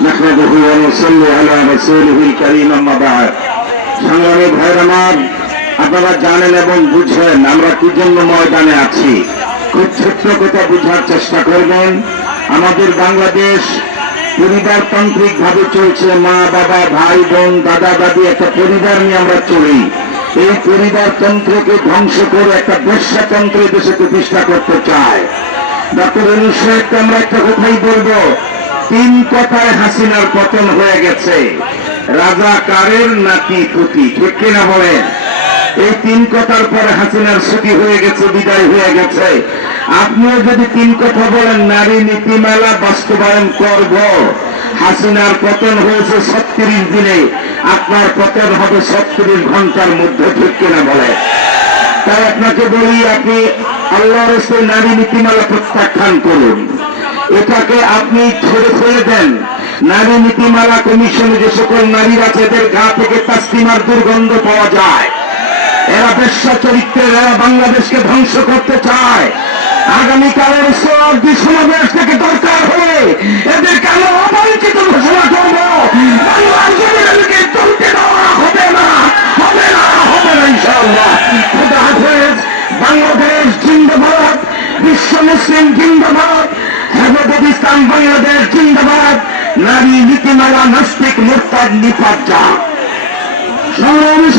نحمده ونصلي على رسوله الكريم أما بعد সংগ্রামী ভাইয়ের আমার আপনারা জানেন এবং বুঝেন আমরা কি জন্য ময়দানে আছি খুব ছোট্ট কথা বুঝার চেষ্টা করবেন আমাদের বাংলাদেশ পরিবারতান্ত্রিক ভাবে চলছে মা বাবা ভাই বোন দাদা দাদি একটা পরিবার নিয়ে আমরা চলি এই পরিবারতন্ত্রকে ধ্বংস করে একটা বেশ্যাতন্ত্র এই দেশে প্রতিষ্ঠা করতে চায় ডক্টর অনুষ সাহেবকে আমরা একটা কথাই বলবো তিন কথায় হাসিনার পতন হয়ে গেছে। রাজা কারের নাকি পুতি, ঠিক কিনা বলেন? এই তিন কথার পরে হাসিনার ছুটি হয়ে গেছে, বিদায় হয়ে গেছে। আপনিও যদি তিন কথা বলেন, নারী নীতিমালা বাস্তবায়ন করব। হাসিনার পতন হয়েছে ছত্রিশ দিনে। আপনার পতন হবে ছত্রিশ ঘণ্টার মধ্যে, ঠিক কিনা বলে তাই আপনাকে বলি, আপনি আল্লাহ রসুল নারী নীতিমালা প্রত্যাখ্যান করুন। এটাকে আপনি ছেড়ে ফেলে দেন। নারী নীতিমালা কমিশনে যে সকল নারী আছে, এদের গা থেকে তাস্তিমার দুর্গন্ধ পাওয়া যায়। এরা বেশ্যা চরিত্রের, এরা বাংলাদেশকে ধ্বংস করতে চায়। আগামীকালের সর্দি সমাবেশ থেকে দরকার হলে এদেরকে আমরা অবাঞ্ছিত ঘোষণা করব। বাংলার চলতে দেওয়া হবে না হবে না হবে না ইনশাআল্লাহ। খুদা হাফেজ, বাংলাদেশ জিন্দাবাদ, বিশ্ব মুসলিম জিন্দাবাদ। হেফাজত ইসলাম বাংলাদেশ জিন্দাবাদ নারী নীতিমালা নাস্তিক মোরতাদ নিপাত যা সমাবেশ